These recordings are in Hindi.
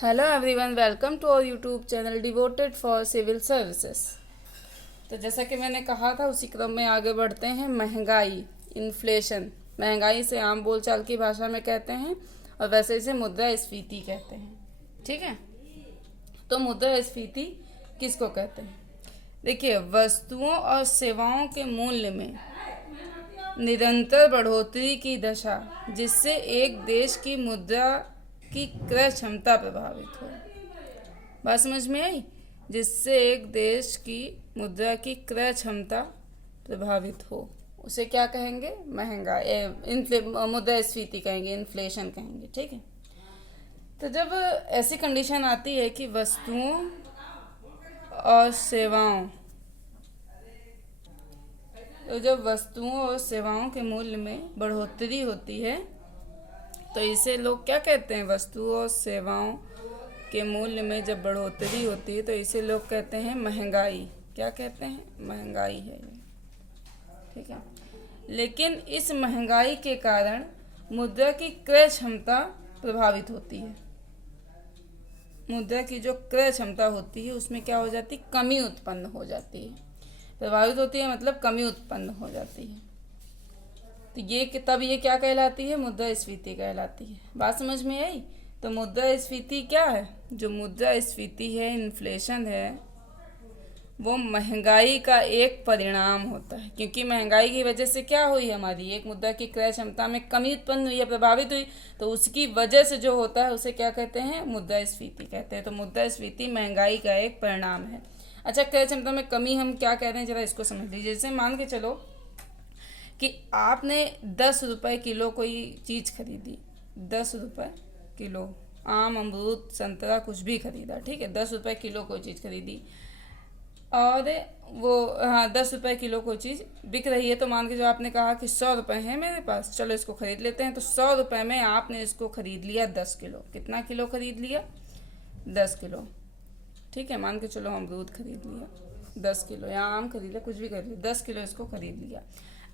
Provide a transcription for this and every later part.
Hello everyone, welcome to our YouTube channel devoted for civil services. तो जैसा कि मैंने कहा था उसी क्रम में आगे बढ़ते हैं। महंगाई, इन्फ्लेशन। महंगाई से आम बोलचाल की भाषा में कहते हैं और वैसे इसे मुद्रास्फीति कहते हैं। ठीक है, तो मुद्रास्फीति किसको कहते हैं? देखिए, वस्तुओं और सेवाओं के मूल्य में निरंतर बढ़ोतरी की दशा, जिससे एक देश की मुद्रा की क्रय क्षमता प्रभावित हो। बात समझ में आई? जिससे एक देश की मुद्रा की क्रय क्षमता प्रभावित हो, उसे क्या कहेंगे? महंगाई, मुद्रास्फीति कहेंगे, इन्फ्लेशन कहेंगे। ठीक है, तो जब ऐसी कंडीशन आती है कि वस्तुओं और सेवाओं और सेवाओं के मूल्य में बढ़ोतरी होती है, तो इसे लोग क्या कहते हैं? वस्तुओं और सेवाओं के मूल्य में जब बढ़ोतरी होती है तो इसे लोग कहते हैं महंगाई। क्या कहते हैं? महंगाई है ये। ठीक है, लेकिन इस महंगाई के कारण मुद्रा की क्रय क्षमता प्रभावित होती है। मुद्रा की जो क्रय क्षमता होती है उसमें क्या हो जाती है? कमी उत्पन्न हो जाती है। प्रभावित होती है मतलब कमी उत्पन्न हो जाती है। तो ये क्या कहलाती है? मुद्रास्फीति कहलाती है। बात समझ में आई? तो मुद्रास्फीति क्या है? जो मुद्रास्फीति है, इन्फ्लेशन है, वो महंगाई का एक परिणाम होता है। क्योंकि महंगाई की वजह से क्या हुई? हमारी एक मुद्रा की क्रय क्षमता में कमी उत्पन्न हुई या प्रभावित हुई, तो उसकी वजह से जो होता है उसे क्या कहते हैं? मुद्रास्फीति कहते हैं। तो मुद्रास्फीति महंगाई का एक परिणाम है। अच्छा, क्रय क्षमता में कमी हम क्या कह रहे हैं, जरा इसको समझ लीजिए। जैसे मान के चलो कि आपने 10 रुपये किलो कोई चीज़ खरीदी। 10 रुपये किलो आम, अमरूद, संतरा, कुछ भी खरीदा। ठीक है, 10 रुपये किलो कोई चीज़ खरीदी और वो 10 रुपये किलो कोई चीज़ बिक रही है। तो मान के जो आपने कहा कि 100 रुपये हैं मेरे पास, चलो इसको खरीद लेते हैं। तो 100 रुपये में आपने इसको खरीद लिया 10 किलो। कितना किलो खरीद लिया? 10 किलो। ठीक है, मान के चलो अमरूद खरीद लिया 10 किलो, या आम खरीद लिया, कुछ भी खरीद लिया, 10 किलो इसको खरीद लिया।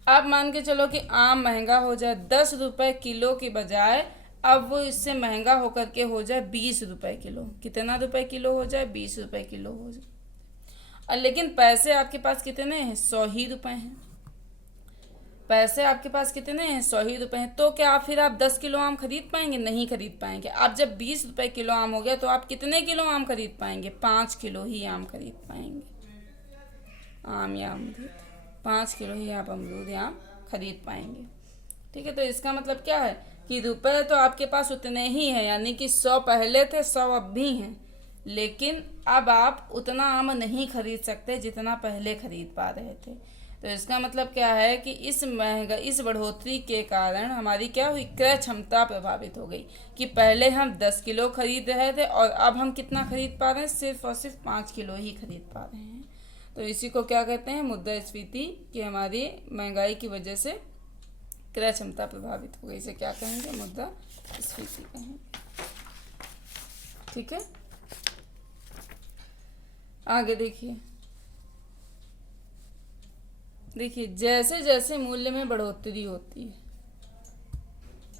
अब मान के चलो कि आम महंगा हो जाए, 10 रुपये किलो की बजाय अब वो इससे महंगा होकर के हो जाए 20 रुपये किलो। कितना रुपये किलो हो जाए? 20 रुपये किलो हो जाए। और लेकिन पैसे आपके पास कितने हैं? 100 ही रुपये हैं। पैसे आपके पास कितने हैं? 100 ही रुपये हैं। तो क्या फिर आप 10 किलो आम खरीद पाएंगे? नहीं खरीद पाएंगे। अब जब 20 रुपये किलो आम हो गया तो आप कितने किलो आम खरीद पाएंगे? 5 किलो ही आम खरीद पाएंगे। आम या अमरूद, 5 किलो ही आप अमरूद या आम खरीद पाएंगे। ठीक है, तो इसका मतलब क्या है कि रुपए तो आपके पास उतने ही हैं, यानी कि 100 पहले थे, 100 अब भी हैं, लेकिन अब आप उतना आम नहीं खरीद सकते जितना पहले खरीद पा रहे थे। तो इसका मतलब क्या है कि इस बढ़ोतरी के कारण हमारी क्या हुई? क्रय क्षमता प्रभावित हो गई कि पहले हम 10 किलो खरीद रहे थे और अब हम कितना खरीद पा रहे हैं? सिर्फ और सिर्फ 5 किलो ही खरीद पा रहे हैं। तो इसी को क्या कहते हैं? मुद्रास्फीति, कि हमारी महंगाई की वजह से क्रय क्षमता प्रभावित हो गई। इसे क्या कहेंगे? मुद्रास्फीति कहेंगे। ठीक है, आगे देखिए। जैसे जैसे मूल्य में बढ़ोतरी होती है,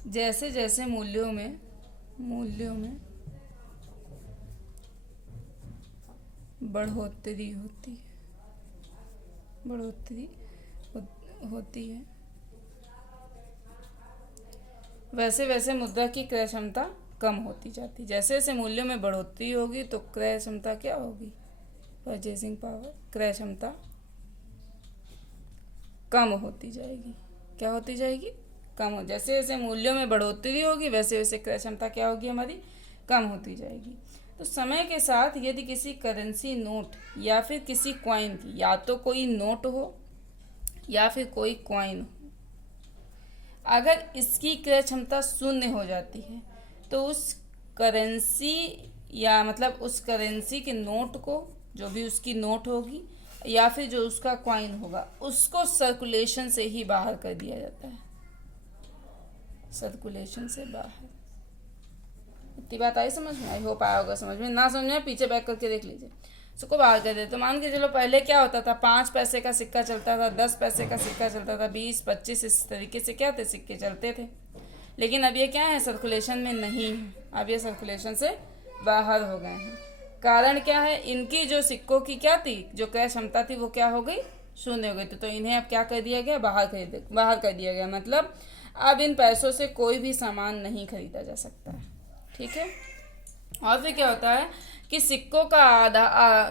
जैसे जैसे मूल्यों में बढ़ोतरी होती है, वैसे वैसे मुद्रा की क्रय क्षमता कम होती जाती है। जैसे जैसे मूल्यों में बढ़ोतरी होगी तो क्रय क्षमता क्या होगी? परचेसिंग पावर, क्रय क्षमता कम होती जाएगी। क्या होती जाएगी? कम हो। जैसे जैसे मूल्यों में बढ़ोतरी होगी वैसे वैसे क्रय क्षमता क्या होगी? हमारी कम होती जाएगी। तो समय के साथ यदि किसी करेंसी नोट या फिर किसी कॉइन की, या तो कोई नोट हो या फिर कोई कॉइन हो, अगर इसकी क्रय क्षमता शून्य हो जाती है तो उस करेंसी, या मतलब उस करेंसी के नोट को, जो भी उसकी नोट होगी या फिर जो उसका कॉइन होगा, उसको सर्कुलेशन से ही बाहर कर दिया जाता है। सर्कुलेशन से बाहर। इतनी बात आई समझ में? आई होप आया होगा समझ में। ना समझ में पीछे बैक करके देख लीजिए। उसको बाहर कर दे। तो मान के चलो पहले क्या होता था? 5 पैसे का सिक्का चलता था, 10 पैसे का सिक्का चलता था, 20, 25, इस तरीके से क्या थे? सिक्के चलते थे। लेकिन अब ये क्या है? सर्कुलेशन में नहीं है। अब ये सर्कुलेशन से बाहर हो गए हैं। कारण क्या है, इनकी जो सिक्कों की क्या थी, जो क्रय क्षमता थी वो क्या हो गई, शून्य हो गई। तो इन्हें अब क्या कर दिया गया, बाहर कर दिया गया। मतलब अब इन पैसों से कोई भी सामान नहीं खरीदा जा सकता है। ठीक है। और फिर क्या होता है कि सिक्कों का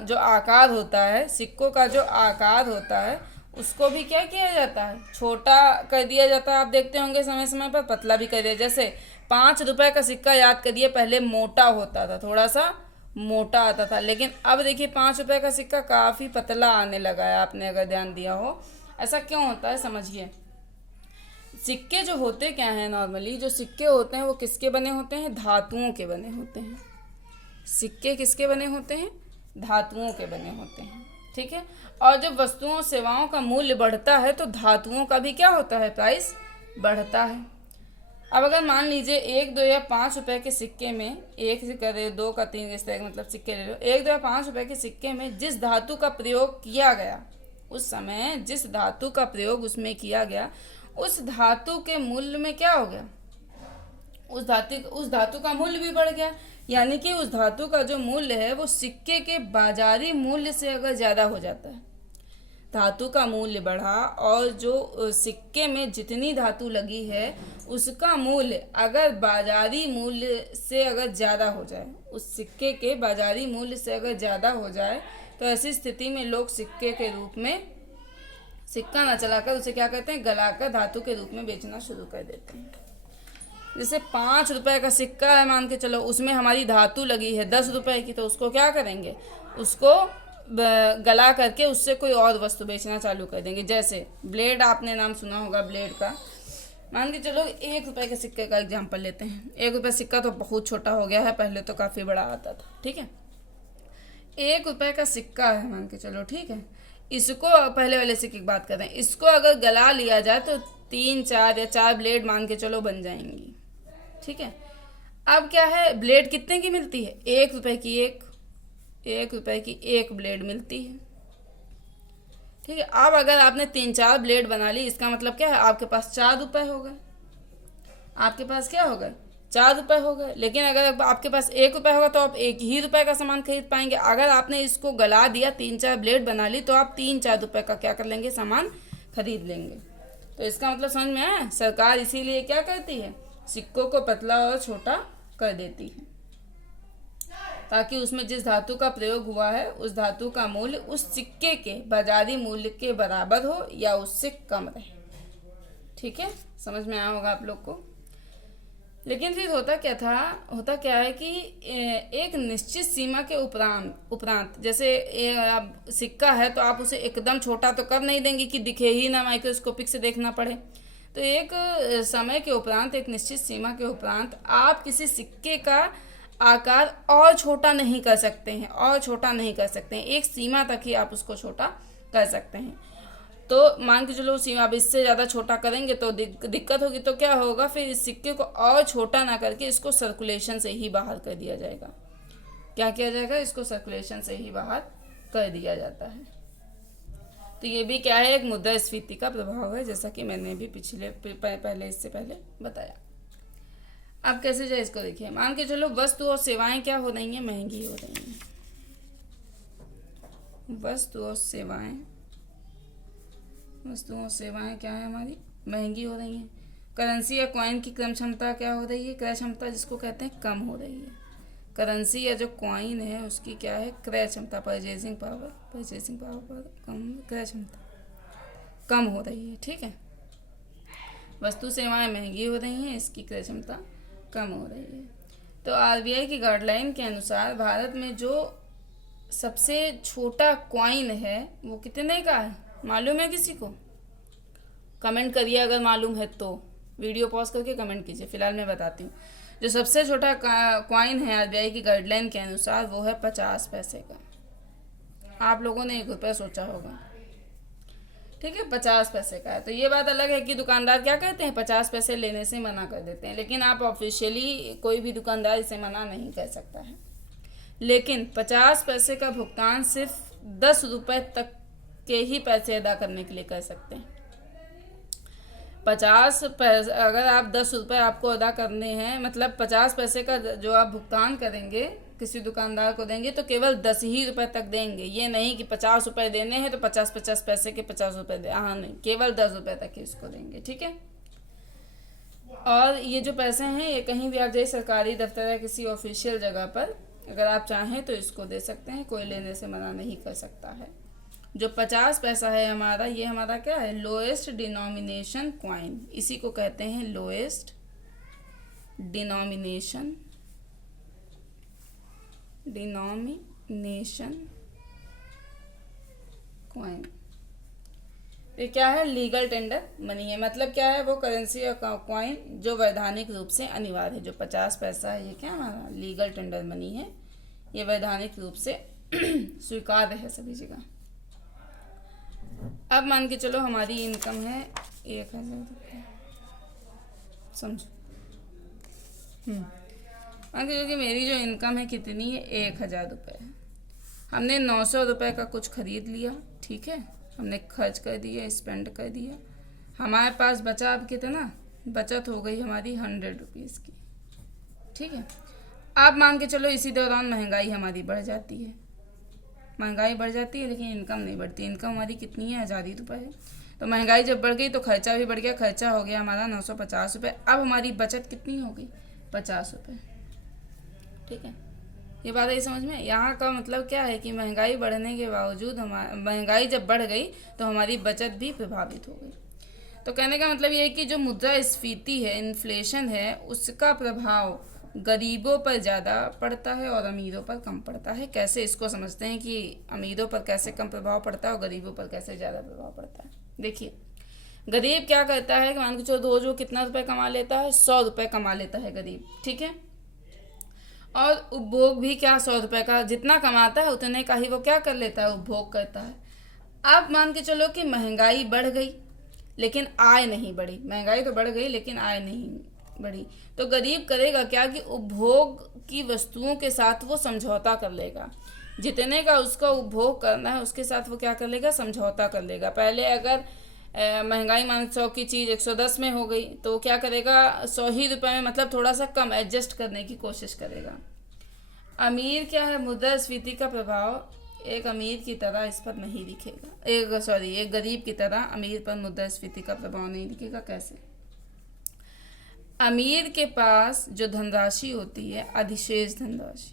जो आकार होता है, सिक्कों का जो आकार होता है उसको भी क्या किया जाता है, छोटा कर दिया जाता है। आप देखते होंगे समय समय पर पतला भी कर दिया। जैसे 5 रुपए का सिक्का याद करिए, पहले मोटा होता था, थोड़ा सा मोटा आता था, लेकिन अब देखिए 5 रुपए का सिक्का काफ़ी पतला आने लगा है। आपने अगर ध्यान दिया हो, ऐसा क्यों होता है समझिए। सिक्के जो होते क्या हैं, नॉर्मली जो सिक्के होते हैं वो किसके बने होते हैं, धातुओं के बने होते हैं। सिक्के किसके बने होते हैं, धातुओं के बने होते हैं। ठीक है। और जब वस्तुओं सेवाओं का मूल्य बढ़ता है तो धातुओं का भी क्या होता है, प्राइस बढ़ता है। अब अगर मान लीजिए 1, 2 या 5 रुपए के सिक्के में, 1 से करे 2 का 3 इस तरह मतलब सिक्के ले लो, 1, 2 या 5 रुपए के सिक्के में जिस धातु का प्रयोग किया गया, उस समय जिस धातु का प्रयोग उसमें किया गया, उस धातु के मूल्य में क्या हो गया, उस धातु का मूल्य भी बढ़ गया। यानी कि उस धातु का जो मूल्य है वो सिक्के के बाजारी मूल्य से अगर ज़्यादा हो जाता है, धातु का मूल्य बढ़ा और जो सिक्के में जितनी धातु लगी है उसका मूल्य अगर बाजारी मूल्य से अगर ज़्यादा हो जाए, उस सिक्के के बाजारी मूल्य से अगर ज़्यादा हो जाए, तो ऐसी स्थिति में लोग सिक्के के रूप में, सिक्का न चलाकर उसे क्या कहते हैं, गलाकर धातु के रूप में बेचना शुरू कर देते हैं। जैसे 5 रुपए का सिक्का है, मान के चलो, उसमें हमारी धातु लगी है 10 रुपए की, तो उसको क्या करेंगे, उसको गला करके उससे कोई और वस्तु बेचना चालू कर देंगे। जैसे ब्लेड, आपने नाम सुना होगा ब्लेड का। मान के चलो 1 रुपए के सिक्के का एग्जाम्पल लेते हैं। 1 रुपए सिक्का तो बहुत छोटा हो गया है, पहले तो काफ़ी बड़ा आता था। ठीक है। 1 रुपए का सिक्का है मान के चलो, ठीक है। इसको, पहले वाले सिक्के की बात कर रहे हैं, इसको अगर गला लिया जाए तो 3, 4 या 4 ब्लेड मान के चलो बन जाएंगी। ठीक है। अब क्या है, ब्लेड कितने की मिलती है, 1 रुपए की 1 रुपए की 1 ब्लेड मिलती है। ठीक है। अब अगर आपने 3, 4 ब्लेड बना ली, इसका मतलब क्या है, आपके पास 4 रुपए हो गए। आपके पास क्या हो गए, 4 रुपए हो गए। लेकिन अगर आपके पास 1 रुपए होगा तो आप 1 ही रुपए का सामान खरीद पाएंगे। अगर आपने इसको गला दिया, 3, 4 ब्लेड बना ली, तो आप 3, 4 रुपए का क्या कर लेंगे, सामान खरीद लेंगे। तो इसका मतलब समझ में आया। सरकार इसीलिए क्या करती है, सिक्कों को पतला और छोटा कर देती है, ताकि उसमें जिस धातु का प्रयोग हुआ है उस धातु का मूल्य उस सिक्के के बाजारी मूल्य के बराबर हो या उससे कम रहे। ठीक है, समझ में आया होगा आप लोग को। लेकिन फिर होता क्या है कि एक निश्चित सीमा के उपरांत जैसे सिक्का है तो आप उसे एकदम छोटा तो कर नहीं देंगे कि दिखे ही ना, माइक्रोस्कोपिक से देखना पड़े। तो एक समय के उपरांत, एक निश्चित सीमा के उपरांत आप किसी सिक्के का आकार और छोटा नहीं कर सकते हैं, एक सीमा तक ही आप उसको छोटा कर सकते हैं। तो मान के चलो सीमा, अब इससे ज़्यादा छोटा करेंगे तो दिक्कत होगी। तो क्या होगा, फिर इस सिक्के को और छोटा ना करके इसको सर्कुलेशन से ही बाहर कर दिया जाएगा। क्या किया जाएगा, इसको सर्कुलेशन से ही बाहर कर दिया जाता है। तो ये भी क्या है, एक मुद्रास्फीति का प्रभाव है, जैसा कि मैंने भी इससे पहले बताया। अब कैसे जाए इसको देखिए। मान के चलो वस्तु और सेवाएं क्या हो रही हैं, महंगी हो रही हैं। वस्तु और सेवाएं क्या है, हमारी महंगी हो रही हैं। करेंसी या कॉइन की क्रय क्षमता क्या हो रही है, क्रय क्षमता जिसको कहते हैं, कम हो रही है। करेंसी या जो कॉइन है उसकी क्या है, क्रय क्षमता, परचेजिंग पावर क्रय क्षमता कम हो रही है। ठीक है। वस्तु सेवाएं महंगी हो रही हैं, इसकी क्रय क्षमता कम हो रही है। तो आरबीआई की गाइडलाइन के अनुसार भारत में जो सबसे छोटा कॉइन है वो कितने का है, मालूम है किसी को? कमेंट करिए अगर मालूम है तो, वीडियो पॉज करके कमेंट कीजिए। फिलहाल मैं बताती हूँ। जो सबसे छोटा कॉइन है आरबीआई की गाइडलाइन के अनुसार वो है 50 पैसे का। आप लोगों ने 1 रुपया सोचा होगा, ठीक है, 50 पैसे का है। तो ये बात अलग है कि दुकानदार क्या कहते हैं, 50 पैसे लेने से मना कर देते हैं, लेकिन आप ऑफिशियली कोई भी दुकानदार इसे मना नहीं कर सकता है। लेकिन 50 पैसे का भुगतान सिर्फ 10 रुपए तक के ही पैसे अदा करने के लिए कर सकते हैं। 50 पैसे, अगर आप 10 रुपये आपको अदा करने हैं, मतलब 50 पैसे का जो आप भुगतान करेंगे किसी दुकानदार को देंगे तो केवल 10 ही रुपए तक देंगे। ये नहीं कि 50 रुपए देने हैं तो 50-50 पैसे के 50 रुपए दे, हाँ नहीं, केवल 10 रुपए तक ही इसको देंगे। ठीक है। और ये जो पैसे हैं ये कहीं भी आप जाइए, सरकारी दफ्तर या किसी ऑफिशियल जगह पर, अगर आप चाहें तो इसको दे सकते हैं, कोई लेने से मना नहीं कर सकता है। जो 50 पैसा है हमारा, ये हमारा क्या है, लोएस्ट डिनोमिनेशन क्वाइन, इसी को कहते हैं लोएस्ट डिनोमिनेशन क्वाइन। ये क्या है, लीगल टेंडर मनी है। मतलब क्या है, वो करेंसी या क्वाइन जो वैधानिक रूप से अनिवार्य है। जो 50 पैसा है ये क्या हमारा लीगल टेंडर मनी है, ये वैधानिक रूप से स्वीकार्य है सभी जगह। अब मान के चलो हमारी इनकम है 1000 रुपये, समझो। मान के चलो कि मेरी जो इनकम है कितनी है, 1000 रुपये। हमने 900 रुपये का कुछ खरीद लिया, ठीक है, हमने खर्च कर दिया, स्पेंड कर दिया। हमारे पास बचा अब कितना, बचत हो गई हमारी 100 रुपीज़ की। ठीक है। अब मान के चलो इसी दौरान महंगाई हमारी बढ़ जाती है, महंगाई बढ़ जाती है लेकिन इनकम नहीं बढ़ती। इनकम हमारी कितनी है, 1000 ही रुपये है। तो महंगाई जब बढ़ गई तो खर्चा भी बढ़ गया, खर्चा हो गया हमारा 950 रुपये। अब हमारी बचत कितनी हो गई, 50 रुपये। ठीक है, ये बात है समझ में। यहाँ का मतलब क्या है कि महंगाई बढ़ने के बावजूद महंगाई जब बढ़ गई तो हमारी बचत भी प्रभावित हो गई। तो कहने का मतलब ये है कि जो मुद्रास्फीति है, इन्फ्लेशन है, उसका प्रभाव गरीबों पर ज़्यादा पड़ता है और अमीरों पर कम पड़ता है। कैसे, इसको समझते हैं कि अमीरों पर कैसे कम प्रभाव पड़ता है और गरीबों पर कैसे ज़्यादा प्रभाव पड़ता है। देखिए, गरीब क्या करता है कि मान के चलो रोज वो कितना रुपए कमा लेता है, 100 रुपये कमा लेता है गरीब। ठीक है। और उपभोग भी क्या, 100 रुपये का जितना कमाता है उतने का ही वो क्या कर लेता है, उपभोग करता है। अब मान के चलो कि महंगाई बढ़ गई लेकिन आय नहीं बढ़ी। महंगाई तो बढ़ गई लेकिन आय नहीं बढ़ी, तो गरीब करेगा क्या कि उपभोग की वस्तुओं के साथ वो समझौता कर लेगा। जितने का उसका उपभोग करना है उसके साथ वो क्या कर लेगा, समझौता कर लेगा। पहले अगर महंगाई मान 100 की चीज़ 110 में हो गई तो वो क्या करेगा, 100 ही रुपये में मतलब थोड़ा सा कम एडजस्ट करने की कोशिश करेगा। अमीर क्या है, मुद्रास्फीति का प्रभाव एक अमीर की तरह इस पर नहीं दिखेगा, एक गरीब की तरह अमीर पर मुद्रास्फीति का प्रभाव नहीं दिखेगा। कैसे, अमीर के पास जो धनराशि होती है, अधिशेष धनराशि,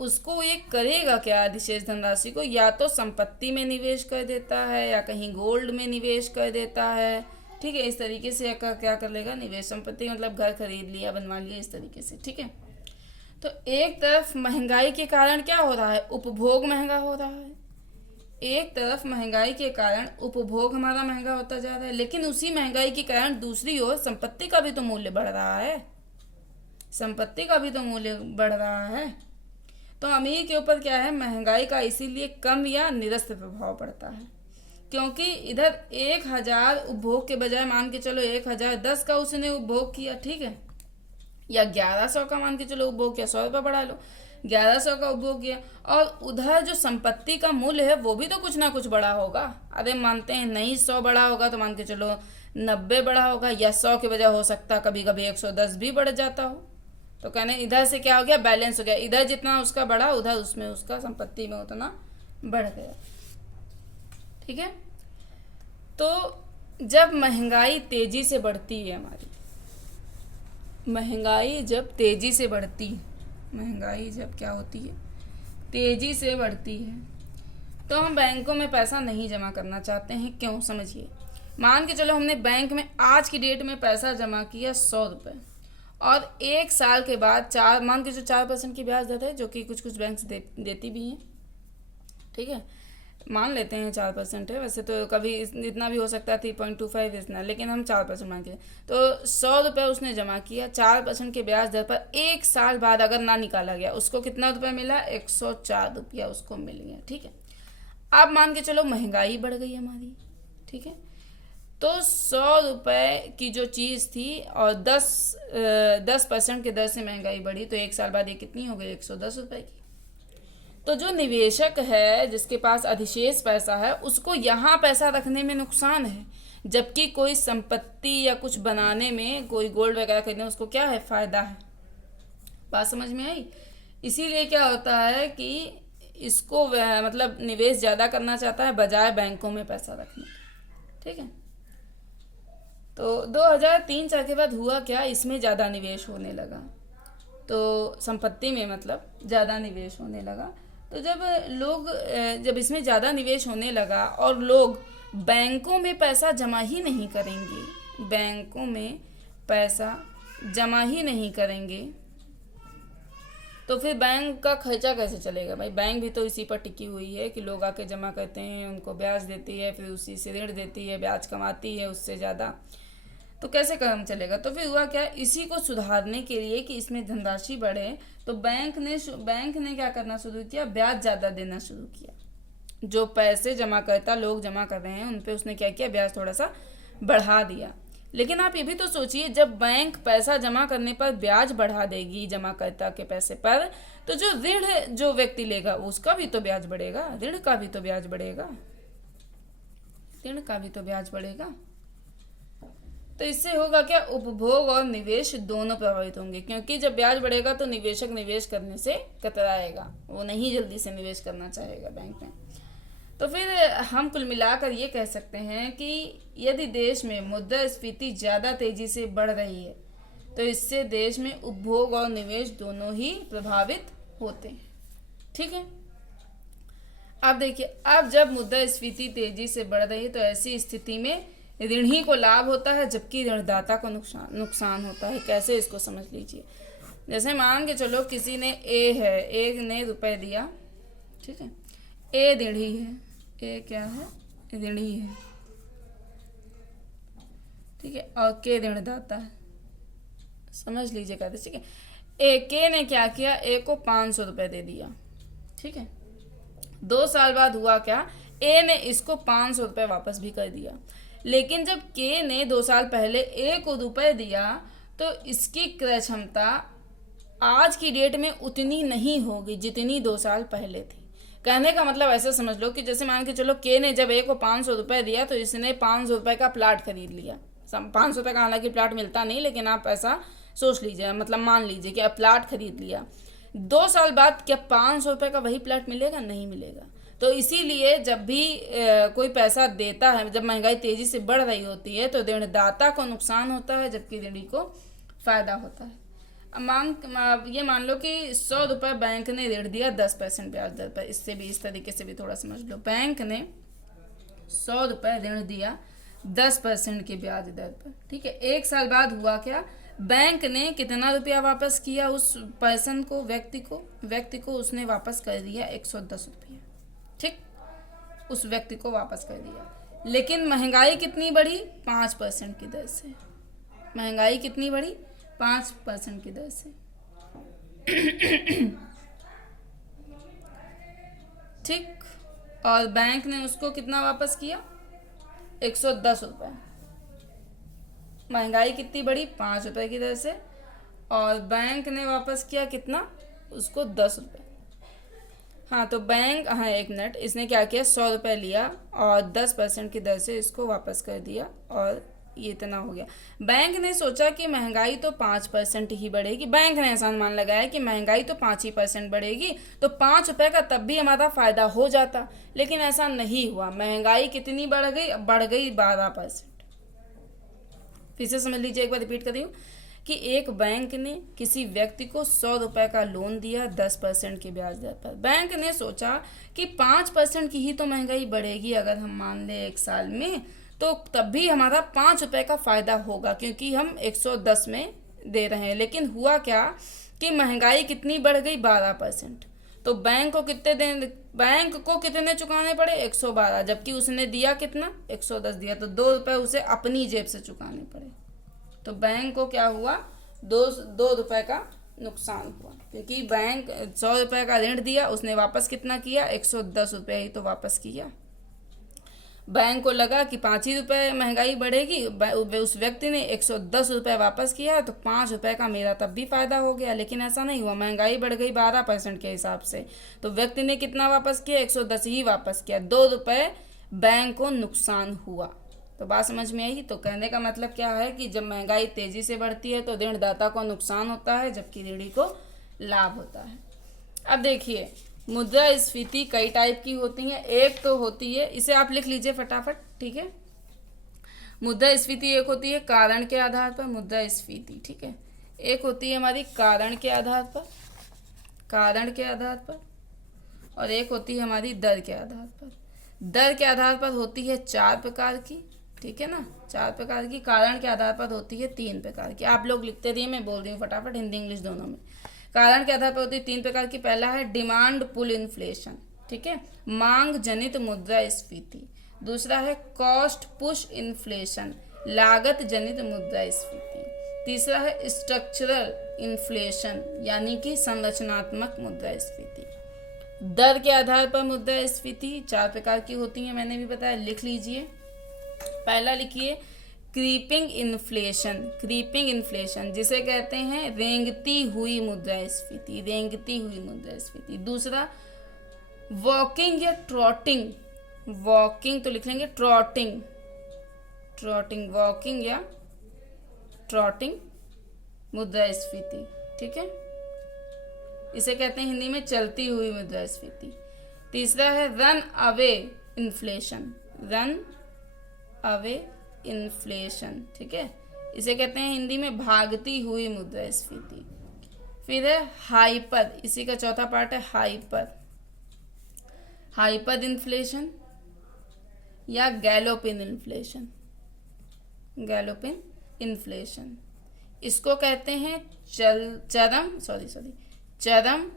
उसको ये करेगा क्या, अधिशेष धनराशि को या तो संपत्ति में निवेश कर देता है या कहीं गोल्ड में निवेश कर देता है। ठीक है, इस तरीके से क्या कर लेगा, निवेश। संपत्ति मतलब घर खरीद लिया, बनवा लिया, इस तरीके से। ठीक है। तो एक तरफ महंगाई के कारण क्या हो रहा है, उपभोग महंगा हो रहा है। एक तरफ महंगाई के कारण उपभोग हमारा महंगा होता जा रहा है, लेकिन उसी महंगाई के कारण दूसरी ओर संपत्ति का भी तो मूल्य बढ़ रहा है, संपत्ति का भी तो मूल्य बढ़ रहा है। तो अमीर के ऊपर क्या है, महंगाई का इसीलिए कम या निरस्त प्रभाव पड़ता है, क्योंकि इधर 1000 उपभोग के बजाय मान के चलो 1010 का उसने उपभोग किया। ठीक है, या 1100 का मान के चलो उपभोग किया, 100 रुपये बढ़ा लो, 1100 का उपभोग किया। और उधर जो संपत्ति का मूल्य है वो भी तो कुछ ना कुछ बढ़ा होगा। अरे मानते हैं नहीं 100 बढ़ा होगा तो मान के चलो 90 बढ़ा होगा, या 100 के बजाय हो सकता कभी कभी 110 भी बढ़ जाता हो। तो कहने इधर से क्या हो गया, बैलेंस हो गया। इधर जितना उसका बढ़ा उधर उसमें उसका संपत्ति में उतना बढ़ गया। ठीक है। तो जब महंगाई तेजी से बढ़ती है, हमारी महंगाई जब तेजी से बढ़ती है, महंगाई जब क्या होती है, तेजी से बढ़ती है, तो हम बैंकों में पैसा नहीं जमा करना चाहते हैं। क्यों, समझिए। मान के चलो हमने बैंक में आज की डेट में पैसा जमा किया 100 रुपये, और 1 साल के बाद मान के जो 4% की ब्याज दर है, जो कि कुछ बैंक देती भी हैं। ठीक है, मान लेते हैं 4% है, वैसे तो कभी इतना भी हो सकता है 3.25 इतना, लेकिन हम 4% मान के। तो 100 रुपये उसने जमा किया, 4% के ब्याज दर पर 1 साल बाद अगर ना निकाला गया, उसको कितना रुपये मिला, 104 रुपया उसको मिल गया। ठीक है। अब मान के चलो महंगाई बढ़ गई हमारी। ठीक है, तो 100 रुपये की जो चीज़ थी और 10% के दर से महंगाई बढ़ी, तो 1 साल बाद ये कितनी हो गई, 110 रुपये की। तो जो निवेशक है, जिसके पास अधिशेष पैसा है, उसको यहाँ पैसा रखने में नुकसान है, जबकि कोई संपत्ति या कुछ बनाने में, कोई गोल्ड वगैरह खरीदने में उसको क्या है, फ़ायदा है। बात समझ में आई। इसीलिए क्या होता है कि इसको मतलब निवेश ज़्यादा करना चाहता है बजाय बैंकों में पैसा रखने के। ठीक है, तो 2003-4 के बाद हुआ क्या, इसमें ज़्यादा निवेश होने लगा, तो संपत्ति में मतलब ज़्यादा निवेश होने लगा। तो जब इसमें ज़्यादा निवेश होने लगा और लोग बैंकों में पैसा जमा ही नहीं करेंगे, बैंकों में पैसा जमा ही नहीं करेंगे, तो फिर बैंक का खर्चा कैसे चलेगा भाई। बैंक भी तो इसी पर टिकी हुई है कि लोग आके जमा करते हैं, उनको ब्याज देती है, फिर उसी से ऋण देती है, ब्याज कमाती है उससे ज़्यादा, तो कैसे काम चलेगा। तो फिर हुआ क्या, इसी को सुधारने के लिए कि इसमें धनराशि बढ़े, तो बैंक ने क्या करना शुरू किया, ब्याज ज़्यादा देना शुरू किया। जो पैसे लोग जमा कर रहे हैं उन पे उसने क्या किया, ब्याज थोड़ा सा बढ़ा दिया। लेकिन आप ये भी तो सोचिए, जब बैंक पैसा जमा करने पर ब्याज बढ़ा देगी जमाकर्ता के पैसे पर, तो जो ऋण जो व्यक्ति लेगा उसका भी तो ब्याज बढ़ेगा, ऋण का भी तो ब्याज बढ़ेगा, ऋण का भी तो ब्याज बढ़ेगा। तो इससे होगा क्या, उपभोग और निवेश दोनों प्रभावित होंगे, क्योंकि जब ब्याज बढ़ेगा तो निवेशक निवेश करने से कतराएगा, वो नहीं जल्दी से निवेश करना चाहेगा बैंक में। तो फिर हम कुल मिलाकर ये कह सकते हैं कि यदि देश में मुद्रास्फीति ज़्यादा तेजी से बढ़ रही है तो इससे देश में उपभोग और निवेश दोनों ही प्रभावित होते हैं। ठीक है, अब देखिए, अब जब मुद्रास्फीति तेजी से बढ़ रही है तो ऐसी स्थिति में ऋणी को लाभ होता है जबकि ऋणदाता को नुकसान होता है। कैसे, इसको समझ लीजिए। जैसे मान के चलो किसी ने ए ने रुपए दिया, ठीक है, ए ऋणी है, ए क्या है, ऋणी है, ठीक है, और के ऋणदाता है, समझ लीजिए कहते। ठीक है, के ने क्या किया, ए को 500 रुपए दे दिया। ठीक है, 2 साल बाद हुआ क्या, ए ने इसको 500 रुपए वापस भी कर दिया। लेकिन जब के ने 2 साल पहले ए को रुपए दिया तो इसकी क्रय क्षमता आज की डेट में उतनी नहीं होगी जितनी 2 साल पहले थी। कहने का मतलब ऐसा समझ लो कि जैसे मान के चलो के ने जब ए को 500 रुपए दिया तो इसने 500 रुपए का प्लाट खरीद लिया। 500 रुपए का हालांकि प्लाट मिलता नहीं, लेकिन आप ऐसा सोच लीजिए, मतलब मान लीजिए कि आप प्लाट खरीद लिया। 2 साल बाद क्या 500 रुपए का वही प्लाट मिलेगा? नहीं मिलेगा। तो इसीलिए जब भी कोई पैसा देता है, जब महंगाई तेजी से बढ़ रही होती है तो ऋणदाता को नुकसान होता है जबकि ऋणी को फायदा होता है। अब ये मान लो कि 100 रुपये बैंक ने ऋण दिया 10% ब्याज दर पर। इससे भी, इस तरीके से भी थोड़ा समझ लो। बैंक ने 100 रुपये ऋण दिया 10% के ब्याज दर पर। ठीक है, 1 साल बाद हुआ क्या, बैंक ने कितना रुपया वापस किया उस पर्सन को, व्यक्ति को उसने वापस कर दिया 110 रुपया। ठीक, उस व्यक्ति को वापस कर दिया। लेकिन महंगाई कितनी बढ़ी? 5% की दर से। महंगाई कितनी बढ़ी? 5% की दर से। ठीक, और बैंक ने उसको कितना वापस किया? 110 रुपये। महंगाई कितनी बढ़ी? 5 रुपये की दर से, और बैंक ने वापस किया कितना? उसको 10 रुपये। हाँ, तो बैंक, हाँ एक मिनट, इसने क्या किया, 100 रुपये लिया और 10% की दर से इसको वापस कर दिया, और ये इतना हो गया। बैंक ने सोचा कि महंगाई तो 5% ही बढ़ेगी। बैंक ने ऐसा अनुमान लगाया कि महंगाई तो 5% बढ़ेगी, तो 5 रुपये का तब भी हमारा फायदा हो जाता। लेकिन ऐसा नहीं हुआ। महंगाई कितनी बढ़ गई? बढ़ गई 12%। फिर से समझ लीजिए, एक बार रिपीट कर रही हूँ कि एक बैंक ने किसी व्यक्ति को 100 रुपये का लोन दिया 10% के ब्याज दर पर। बैंक ने सोचा कि 5% की ही तो महंगाई बढ़ेगी अगर हम मान लें 1 साल में, तो तब भी हमारा 5 रुपये का फायदा होगा क्योंकि हम 110 में दे रहे हैं। लेकिन हुआ क्या कि महंगाई कितनी बढ़ गई? 12%। तो बैंक को कितने चुकाने पड़े? 112, जबकि उसने दिया कितना? 110 दिया, तो 2 रुपये उसे अपनी जेब से चुकाने पड़े। तो बैंक को क्या हुआ? 2 रुपये का नुकसान हुआ, क्योंकि बैंक 100 रुपये का ऋण दिया, उसने वापस कितना किया? 110 रुपये ही तो वापस किया। बैंक को लगा कि 5 ही रुपये महंगाई बढ़ेगी, उस व्यक्ति ने 110 रुपये वापस किया, तो 5 रुपये का मेरा तब भी फायदा हो गया। लेकिन ऐसा नहीं हुआ, महंगाई बढ़ गई 12% के हिसाब से, तो व्यक्ति ने कितना वापस किया? 110 ही वापस किया। 2 रुपये बैंक को नुकसान हुआ। तो बात समझ में आई? तो कहने का मतलब क्या है कि जब महंगाई तेजी से बढ़ती है तो ऋणदाता को नुकसान होता है जबकि ऋणी को लाभ होता है। अब देखिए मुद्रास्फीति कई टाइप की होती है। एक तो होती है, इसे आप लिख लीजिए फटाफट, ठीक है। मुद्रास्फीति एक होती है कारण के आधार पर मुद्रास्फीति, ठीक है। एक होती है हमारी कारण के आधार पर, कारण के आधार पर, और एक होती है हमारी दर के आधार पर। दर के आधार पर होती है 4 प्रकार की, ठीक है ना, 4 प्रकार की। कारण के आधार पर होती है 3 प्रकार की। आप लोग लिखते रहिए, मैं बोल रही हूँ फटाफट, हिंदी इंग्लिश दोनों में। कारण के आधार पर होती है 3 प्रकार की। पहला है डिमांड पुल इन्फ्लेशन, ठीक है, मांग जनित मुद्रास्फीति। दूसरा है कॉस्ट पुश इन्फ्लेशन, लागत जनित मुद्रास्फीति। तीसरा है स्ट्रक्चरल इन्फ्लेशन, यानी कि संरचनात्मक मुद्रास्फीति। दर के आधार पर मुद्रास्फीति 4 प्रकार की होती है, मैंने भी बताया, लिख लीजिए। पहला लिखिए क्रीपिंग इन्फ्लेशन, क्रीपिंग इन्फ्लेशन जिसे कहते हैं रेंगती हुई मुद्रास्फीति, रेंगती हुई मुद्रास्फीति। दूसरा वॉकिंग या ट्रॉटिंग, वॉकिंग तो लिख लेंगे, ट्रॉटिंग, ट्रॉटिंग, वॉकिंग या ट्रॉटिंग मुद्रास्फीति, ठीक है, इसे कहते हैं हिंदी में चलती हुई मुद्रास्फीति। तीसरा है run away inflation, run away inflation, ठीक है, इसे कहते हैं हिंदी में भागती हुई मुद्रास्फीति। फिर है हाइपर, इसी का चौथा पार्ट है हाइपर, हाइपर इन्फ्लेशन या गैलोपिन इन्फ्लेशन, गैलोपिन इन्फ्लेशन। इसको कहते हैं चरम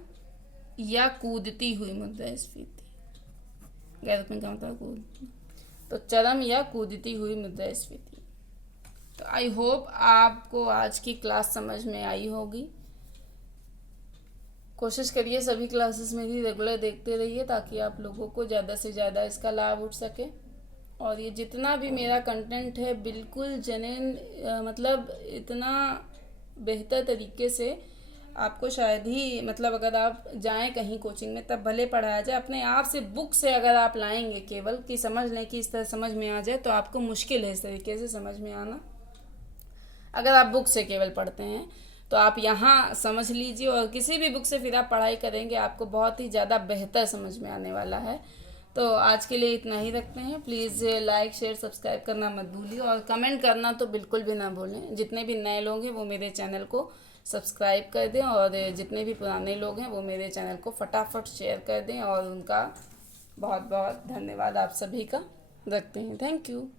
या कूदती हुई मुद्रास्फीति। गैलोपिन का मतलब कूद, तो चरम या कूदती हुई मुद्रास्फीति। तो आई होप आपको आज की क्लास समझ में आई होगी। कोशिश करिए सभी क्लासेस मेरी रेगुलर देखते रहिए ताकि आप लोगों को ज़्यादा से ज़्यादा इसका लाभ उठ सके। और ये जितना भी मेरा कंटेंट है बिल्कुल जेन्युइन, मतलब इतना बेहतर तरीके से आपको शायद ही, मतलब अगर आप जाएं कहीं कोचिंग में तब भले पढ़ाया जाए, अपने आप से बुक से अगर आप लाएंगे केवल कि समझ लें कि इस तरह समझ में आ जाए, तो आपको मुश्किल है इस तरीके से समझ में आना। अगर आप बुक से केवल पढ़ते हैं तो आप यहाँ समझ लीजिए, और किसी भी बुक से फिर आप पढ़ाई करेंगे आपको बहुत ही ज़्यादा बेहतर समझ में आने वाला है। तो आज के लिए इतना ही रखते हैं। प्लीज़ लाइक शेयर सब्सक्राइब करना मत भूलिए, और कमेंट करना तो बिल्कुल भी ना भूलें। जितने भी नए लोग हैं वो मेरे चैनल को सब्सक्राइब कर दें, और जितने भी पुराने लोग हैं वो मेरे चैनल को फटाफट शेयर कर दें। और उनका बहुत बहुत धन्यवाद आप सभी का, रखते हैं। Thank you.